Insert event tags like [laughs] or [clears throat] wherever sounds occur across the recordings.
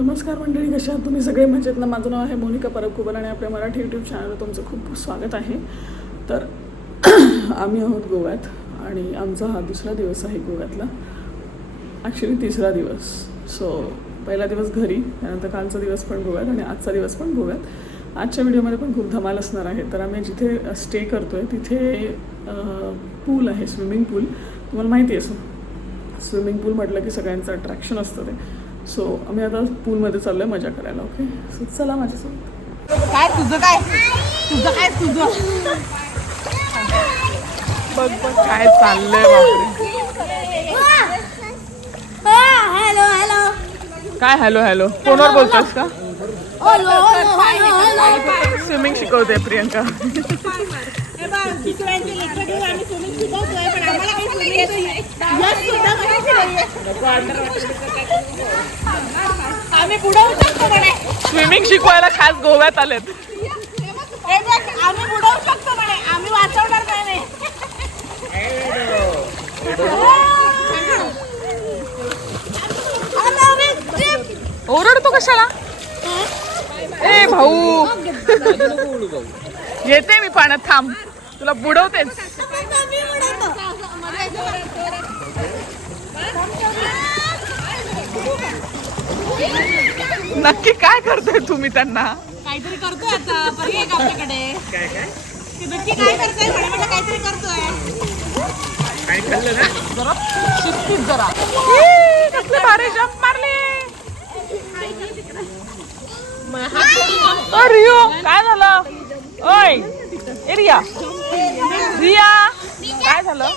नमस्कार मंडळी कशा आहात तुम्ही? सगळे मजेत ना? माझं नाव आहे मोनिका परब कुबल आणि आपल्या मराठी यूट्यूब चॅनलवर तुमचं खूप स्वागत आहे. तर [clears throat] आम्ही आहोत गोव्यात आणि आमचा हा दुसरा दिवस आहे गोव्यातला. ॲक्च्युली तिसरा दिवस. सो पहिला दिवस घरी त्यानंतर कालचा दिवस पण गोव्यात आणि आजचा दिवस पण गोव्यात. आजच्या व्हिडिओमध्ये पण खूप धमाल असणार आहे. तर आम्ही जिथे स्टे करतो आहे तिथे पूल आहे स्विमिंग पूल तुम्हाला माहिती आहे असं स्विमिंग पूल म्हटलं की सगळ्यांचं अट्रॅक्शन असतं ते. सो आम्ही आता पूलमध्ये चाललो आहे मजा करायला ओके सो चला माझ्यासोबत. काय तुझं काय? तुझं काय तुझं? बघ बघ काय चाललंय हॅलो हॅलो काय हॅलो हॅलो फोनवर बोलतोस का? स्विमिंग शिकवते प्रियंका. आम्ही बुडवू शकतो म्हणे स्विमिंग शिकवायला खास गोव्यात आलेत. हे आम्ही बुडवू शकतो म्हणे आम्ही वाचवणार नाही. ओरडतो कशाला? ए भाऊ. येते मी पाण्यात थांब. तुला बुडवतेच. नक्की काय करतोय तुम्ही त्यांना? काहीतरी करतोय आता पर्याय का आपल्याकडे? ती नक्की काय करतोय? म्हणे म्हटलं काहीतरी करतोय. जरा शिस्तीत जरा. ई, कसले भारी जंप मारले. ओ, रियो काय झालं? ओय ए रिया. रिया काय झालं?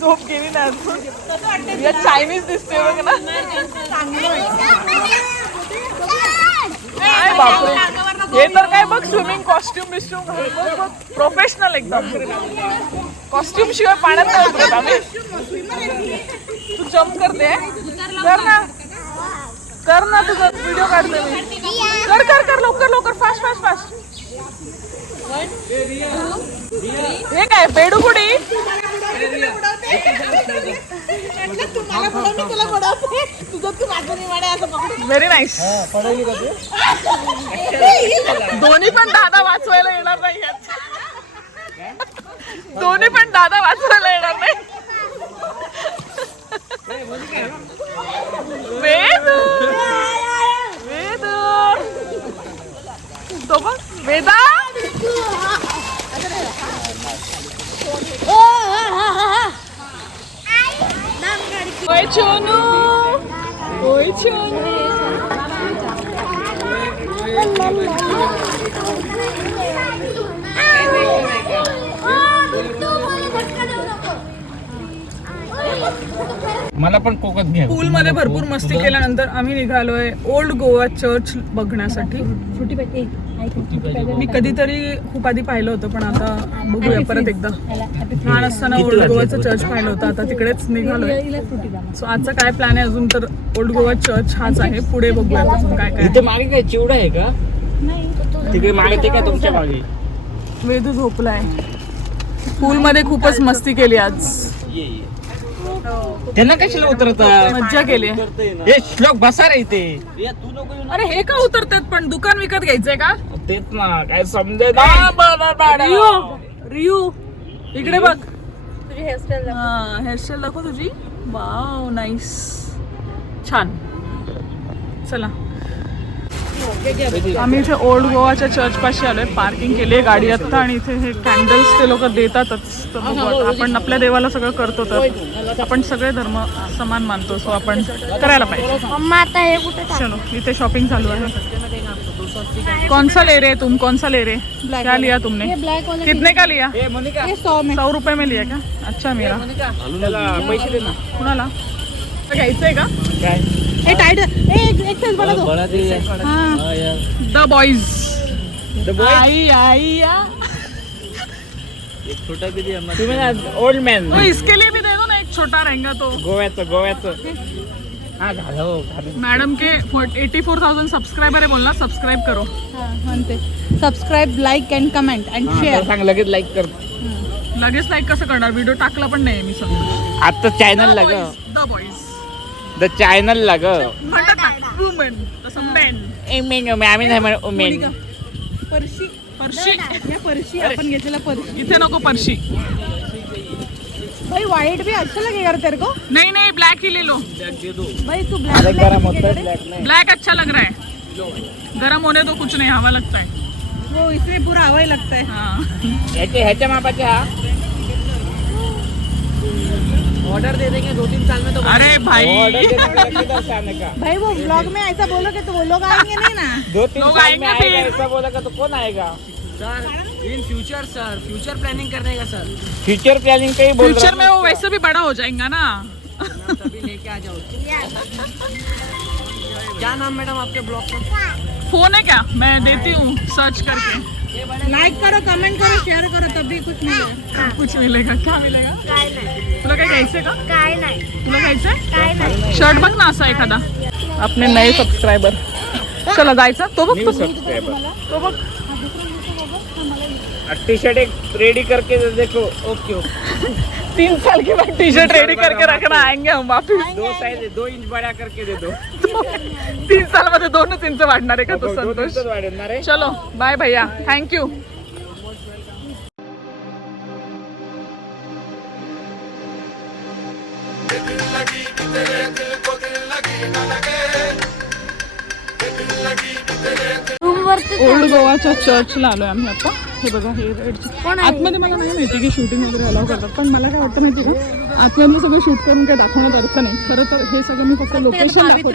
झोप गेली ना अजून. चायनीज दिसते बघ ना. काय बापरे. हे तर काय बघ स्विमिंग कॉस्ट्युम बिस्ट्युम प्रोफेशनल एकदम. कॉस्ट्युम शिवाय पाण्यात नाही उतरत आम्ही. तू जम्प करते कर ना. कर ना तुझा व्हिडिओ काढते मी. कर कर कर लवकर लवकर. फास्ट फास्ट फास्ट हे काय बेडूकुडी? म्हटलं व्हेरी नाईस दोन्ही पण दादा वाचवायला येणार नाही दोन्ही पण दादा वाचवायला येणार नाही वेदू वेदू तो बघ वेदा ओय छोनू ओय छोनू मला पण कोकण घ्या पूल मध्ये भरपूर मस्ती केल्यानंतर आम्ही निघालोय ओल्ड गोवा चर्च बघण्यासाठी. मी कधीतरी खूप आधी पाहिलं होतं पण आता बघूया परत एकदा. लहान असताना ओल्ड गोवाचं चर्च पाहिलं होतं आता तिकडेच निघालोय. सो आजचा काय प्लॅन आहे अजून? तर ओल्ड गोवा चर्च हाच आहे. पुढे बघूया अजून काय काय इथे मागे काय चिवडा आहे का? तिकडे मागे ते काय तुमच्या मागे? वेदू झोपलाय. पूल मध्ये खूपच मस्ती केली आज. ये, ये. त्यांना कशाला उतरतात मज्जा केली. हे श्लोक बसा रे इथे. अरे हे का उतरतात? पण दुकान विकत घ्यायचंय का? तेच ना काय समजे रियू. रियू. इकडे बघ. हा हेअरस्टाईल दाखव तुझी. वाव नाईस छान. चला. आम्ही इथे ओल्ड गोवाच्या चर्च पाशी आलोय. पार्किंग केली आहे गाडी आत्ता आणि इथे हे कॅन्डल्स ते लोक देतातच. तर. आपण आपल्या देवाला सगळं करतो तर आपण सगळे धर्म समान मानतो सो आपण करायला पाहिजे. मम्मा आता हे कुठे चलो इथे शॉपिंग चालू है कौन सा ले रहे तुम? कौन सा ले रहे क्या लिया तुमने? कितने का लिया? ए मोनिका. सौ रुपये में लिया का अच्छा मेरा. त्याला पैसे दे ना. कुणाला? घ्यायचंय का? काय? हे एक एक साइज बड़ा दो दे हाँ द बॉईज The boy. आई आई या एक छोटा भी दिया तुम्ही ना ओल्ड मॅन तो इसके लिए भी दे दो ना एक छोटा रहेगा तो. गोव्याचं गोव्याचं मैडम के एटी फोर थाउजेंड सब्सक्राइबर है बोलना सब्सक्राइब करो. हाँ म्हणते. Subscribe like and comment and share सांग लगेच लाईक कर. लगेच लाईक कसं करणार? व्हिडिओ टाकला पण नाही मी सगळं. आता चॅनल लाग. द बॉईज द चॅनल लाग. म्हणतात वुमेन तसं मेन उमेन आम्ही नाही म्हणत उमेन परशी परशी या परशी अपन घेतलेला परशी इथे नको परशी भाई व्हाइट भी अच्छा लगेगा तेरे को नहीं नहीं ब्लैक ही ले लो भाई तू ब्लैक गरम होतं ब्लॅक नाही ब्लैक अच्छा लग रहा है गर्म होने तो कुछ नहीं हवा लगता है वो इसमें पूरा हवा ही लगता है हाँ ह्याचे ह्याच्या मापाचे हा ऑर्डर दे देंगे दो तीन साल में तो अरे भाई। ऑर्डर देने का किधर से आने का? भाई वो ब्लॉग में ऐसा बोलोगे तो वो लोग आएँगे नहीं ना। दो तीन लोग साल में आएँगे ऐसा बोलेगा तो कौन आएगा? Sir in future sir future planning करने का सर फ्यूचर प्लानिंग का ही बोल फ्यूचर में वो वैसे भी बड़ा हो जाएगा ना। तभी लेके आ जाओ। क्या नाम मैडम आपके ब्लॉग का? फ़ोन है क्या? मैं देती हूँ सर्च करके। लाइक करो कमेंट करो शेअर करो तभी कुछ मिलेगा। कुछ मिलेगा। क्या मिलेगा? काय नाही। तुला काय घ्यायचंय का? काय नाही। तुला घ्यायचंय? काय नाही। शर्ट बघ ना असा एखादा. आपले नए सबस्क्रायबर चला जायचं? तो बघ तो सब्सक्राइबर तो बघ. टी शर्ट एक रेडी करके दे देखो. ओके ओके तीन साल के बाद टी शर्ट रेडी करके रखना आएंगे हम वापिस. दो साइज दो इंच बड़ा करके दे दो. तीन साल मध्ये दोनच इंच वाढणार आहे का तो संतोष? इंच वाढणार आहे. चलो बाय भैया. थँक्यू ओल्ड गोवाच्या चर्चला आलोय आम्ही आता. हे बघा हे रेडचे आतमध्ये मला नाही माहिती की शूटिंग वगैरे अलाव करतात पण मला काय वाटतं माहिती का? आतमधलं सगळं शूट करून काय दाखवण्यात अर्थ नाही. खरं तर हे सगळं मी फक्त लोकेशन दाखवते.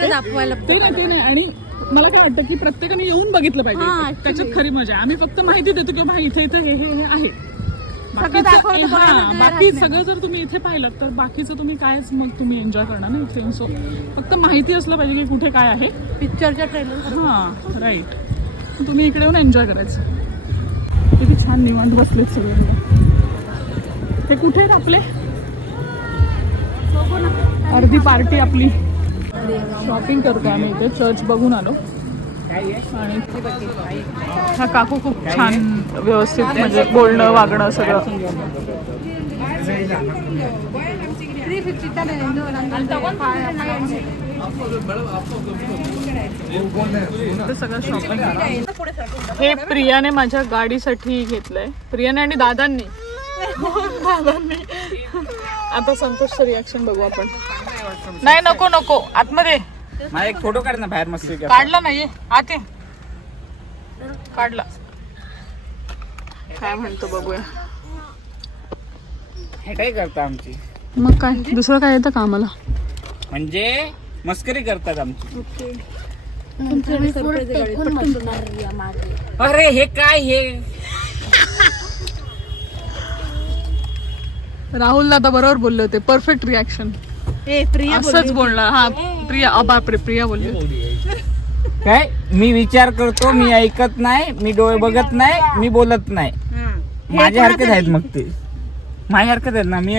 ते नाही ते नाही. आणि मला काय वाटतं की प्रत्येकाने येऊन बघितलं पाहिजे. त्याच्यात खरी मजा आम्ही फक्त माहिती देतो की बा इथे इथे हे हे आहे. बाकी सगळं जर तुम्ही इथे पाहिलं तर बाकीचं तुम्ही कायच मग तुम्ही एन्जॉय करणार ना इथे. सो फक्त माहिती असलं पाहिजे की कुठे काय आहे. पिक्चरच्या ट्रेलर हां राईट तुम्ही इकडे येऊन एन्जॉय करायचं. किती छान निवांत बसलेत सगळे ते कुठे आहेत आपले? अर्धी पार्टी आपली. शॉपिंग करतो आम्ही इथे चर्च बघून आलो. आणि हा काकू खूप छान व्यवस्थित म्हणजे बोलणं वागणं सगळं. ते सगळं शॉपिंग हे प्रियाने माझ्या गाडीसाठी घेतलंय. प्रियाने आणि दादांनी. दादांनी. आता संतोषचं रिॲक्शन बघू आपण. नाही नको नको. आतमध्ये. मला एक फोटो काढ ना बाहेर मस्त काढला नाहीये. आत. काढला. काय म्हणतो बघूया. हे काय करता आमची? मग काय? दुसरं काय येतं का आम्हाला म्हणजे मस्करी करतात आमची. अरे हे काय हे? राहुल दादा बरोबर बोलले होते. परफेक्ट रिॲक्शन ए प्रिया असंच बोलणार. हा प्रिया अ, बापरे प्रिया बोलली काय? मी विचार करतो मी ऐकत नाही मी डोळे बघत नाही मी बोलत नाही. माझ्या हरकत आहेत मग ते. माझ्या हरकत आहेत ना मी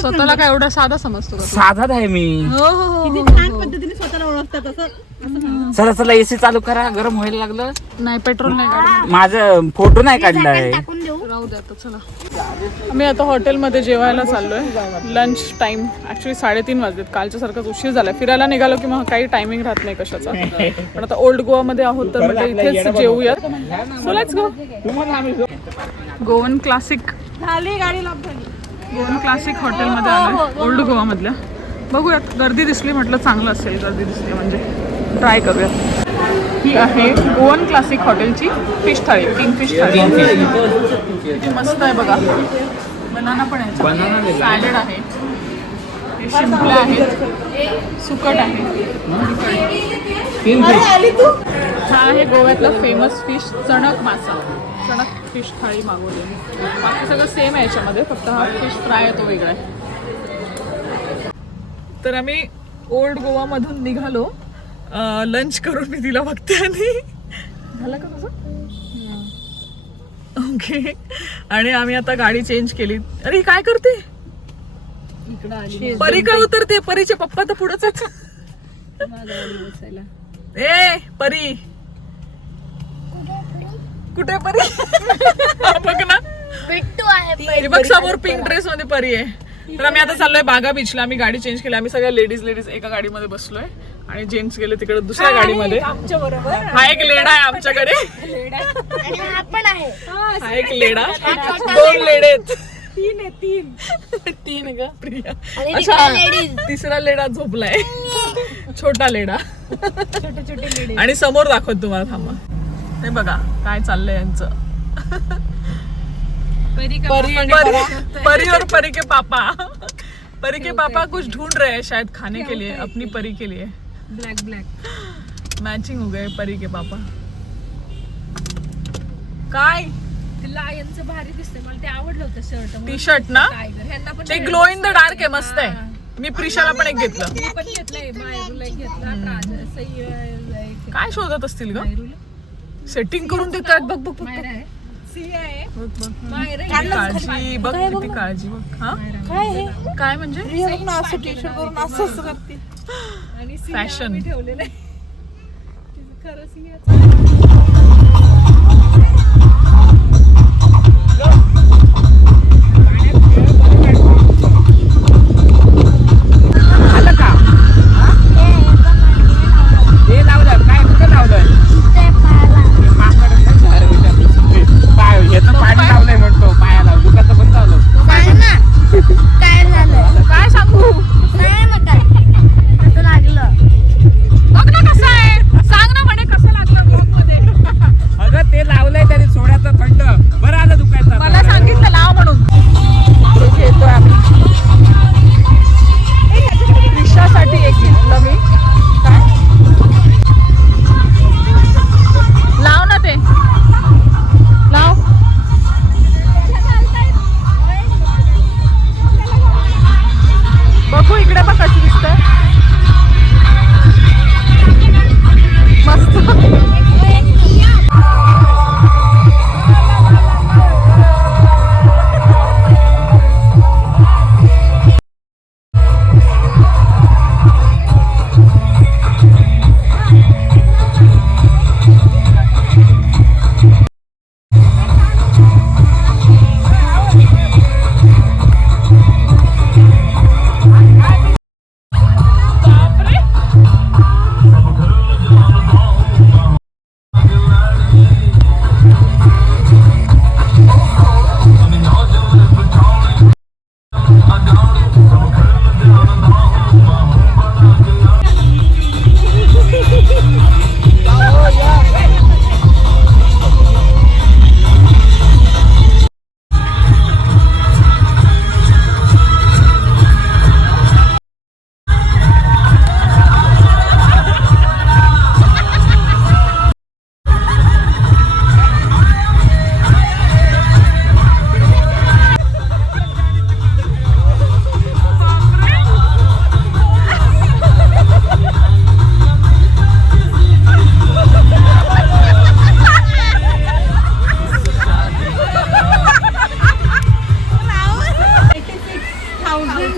स्वतःला काय एवढा साधा समजतो का तू? साधाच आहे मी. हो हो हो, किती हो छान पद्धतीने स्वतःला ओळखतात असं. चला चला एसी चालू करा. गरम व्हायला लागलं. नाही पेट्रोल नाही गाडी माझं फोटो नाही काढलाय राहू दे आता चला. आम्ही आता हॉटेलमध्ये जेवायला चाललोय. लंच टाइम ऍक्च्युली साडेतीन वाजलेत. कालच्या सारखाच उशीर झाला फिरायला निघालो की मग काही टायमिंग राहत नाही कशाचा. पण आता ओल्ड गोवामध्ये आहोत तर म्हणजे इथेच जेवूयात. So let's go Goan classic झाली गाडी लॉक झाली. गोवन क्लासिक हॉटेलमध्ये आलोय. ओल्ड गोवामधल्या. बघूयात गर्दी दिसली म्हटलं चांगलं असेल गर्दी दिसली म्हणजे. ट्राय करूयात. ही आहे गोवन क्लासिक हॉटेलची फिश थाळी किंग फिश थाळी. किती मस्त आहे बघा. बनाना पण आहे. सॅलड आहे. हे शिंपल्या आहेत. सुकट आहे. हा आहे गोव्यातला फेमस फिश चणक मासा. चणक फिश थाळी मागवलेली बाकी सगळं सेम आहे याच्यामध्ये फक्त हा फिश फ्राय आहे तो वेगळा आहे. तर आम्ही ओल्ड गोवामधून निघालो. लंच करून मी तिला बघते आणि झालं का तुझं? ओके आणि आम्ही आता गाडी चेंज केली. अरे ही काय करते? परी काय उतरते? परीचे पप्पा तर पुढेच ए परी. कुठे परी? बघ ना. बिट्टू आहे हे बघ समोर पिंक ड्रेस मध्ये परी आहे. तर आम्ही आता चाललोय बागा बीचला आम्ही गाडी चेंज केली. आम्ही सगळ्या लेडीज लेडीज एका गाडीमध्ये बसलोय. आणि जेंट्स गेले तिकडे दुसऱ्या गाडीमध्ये. आमच्या बरोबर. हा एक लेडा आहे आमच्याकडे हा पण आहे. हा एक लेडा. दोन लेडे आहेत. तीन आहे तीन. तीन ग प्रिया. अच्छा तिसरा लेडा झोपलाय. छोटा लेडा. छोटे छोटे आणि समोर दाखवत तुम्हाला थांबा. हे बघा काय चाललंय यांचं. परी परी और [laughs] परी के पापा. परी के पापा कुछ ढूंढ रहे हैं शायद खाने के लिए अपनी परी के लिए. ब्लॅक ब्लॅक मैचिंग हो गए परी के पापा. काय? लायनचं भारी दिसतंय. मला ते आवडलं होतं शर्ट टी शर्ट ना? ते ग्लो इन द डार्क आहे मस्त आहे. मी प्रिशाला पण एक घेतलं. काय शोधत असतील ग? सेटिंग करून देतात. बघ बघ बघ. काळजी बघ. किती काळजी बघ. हा? काय म्हणजे? आणि सी Fashion. मी ठेवलेलं आहे. [laughs]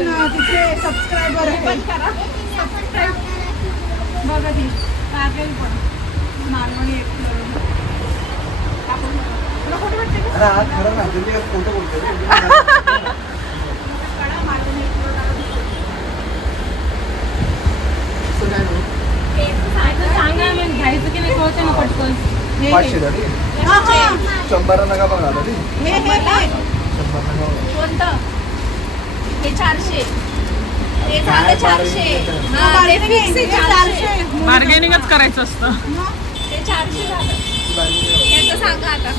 तिचे सबस्क्रायबर बघा ती. लागेल पण मालवणी एक. सांगा मग घ्यायचं की नाही कळतं ना पटकन. नका बघा शंभर नका बघा. कोणतं? हे चारशे. हे काय झालं चारशे हा, ते fix आहे चारशे. बार्गेनिंगच करायचं असतं. ते चारशे झालं. सांगा आता.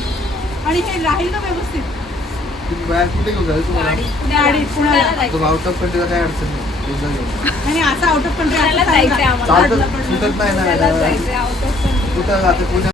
आणि हे राहील ना व्यवस्थित? बाहेर कुठे घेऊन जायचं तुम्हाला? गाडी. पुण्याला. पुण्याला. जायचं. तो आउट ऑफ कंट्रीला काय अडचण नाही. तुझा घेऊन आणि असं आउट ऑफ कंट्री पुण्याला जायचंय आम्हाला. चालतं सुटत नाही पुण्याला ना जायचंय out of country. कुठं